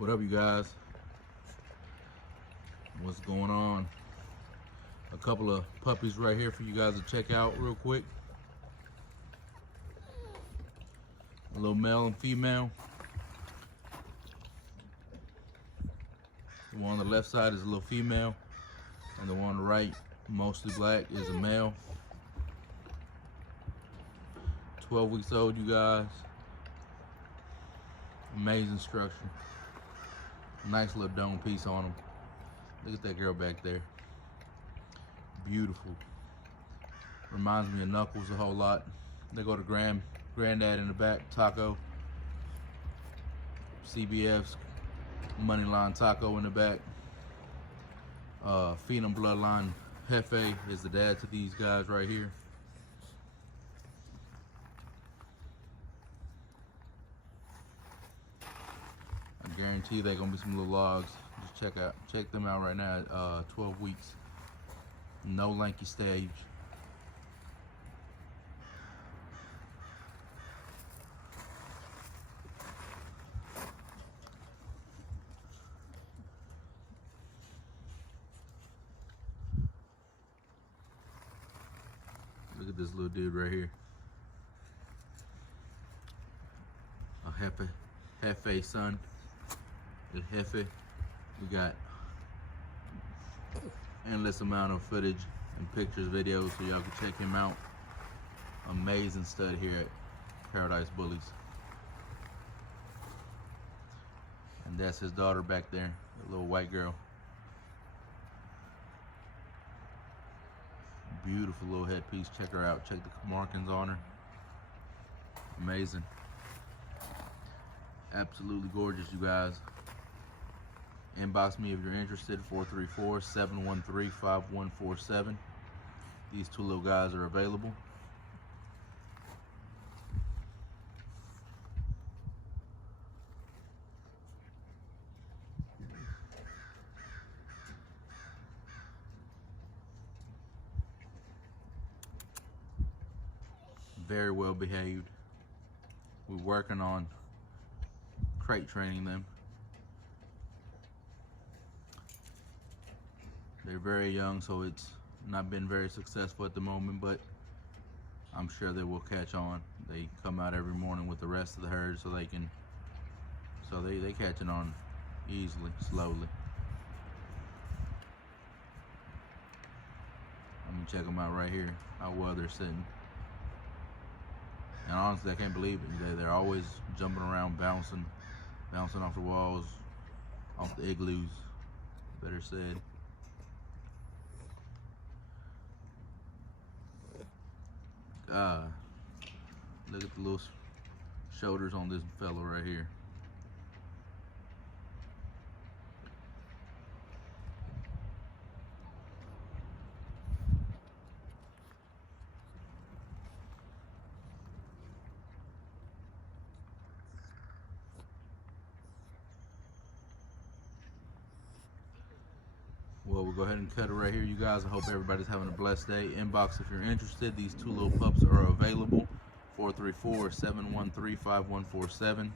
What up, you guys? What's going on? A couple of puppies right here for you guys to check out real quick. A little male and female. The one on the left side is a little female, and the one on the right, mostly black, is a male. 12 weeks old, you guys. Amazing structure. Nice little dome piece on them. Look at that girl back there. Beautiful. Reminds me of Knuckles a whole lot. They go to Granddad in the back, Taco. CBF's Moneyline Taco in the back. Phenom Bloodline Hefe is the dad to these guys right here. I guarantee you they're gonna be some little logs. Just check them out right now at 12 weeks. No lanky stage. Look at this little dude right here. A Hefe son. The Hefe. We got endless amount of footage and pictures, videos, so y'all can check him out. Amazing stud here at Paradise Bullies. And that's his daughter back there, the little white girl. Beautiful little headpiece. Check her out. Check the markings on her. Amazing. Absolutely gorgeous, you guys. Inbox me if you're interested, 434-713-5147. These two little guys are available. Very well behaved. We're working on crate training them. They're very young, so it's not been very successful at the moment, but I'm sure they will catch on. They come out every morning with the rest of the herd, so they catching on easily, slowly. Let me check them out right here, how well they're sitting. And honestly, I can't believe it. They're always jumping around, bouncing off the walls, off the igloos, better said. Look at the little shoulders on this fellow right here. Well, we'll go ahead and cut it right here, you guys. I hope everybody's having a blessed day. Inbox if you're interested. These two little pups are available. 434-713-5147. You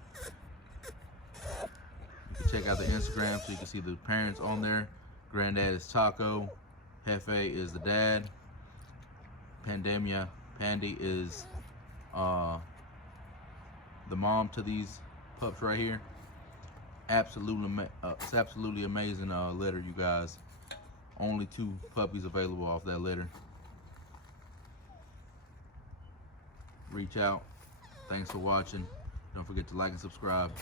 can check out the Instagram so you can see the parents on there. Granddad is Taco. Hefe is the dad. Pandy is the mom to these pups right here. It's absolutely amazing litter, you guys. Only 2 puppies available off that litter. Reach out. Thanks for watching. Don't forget to like and subscribe.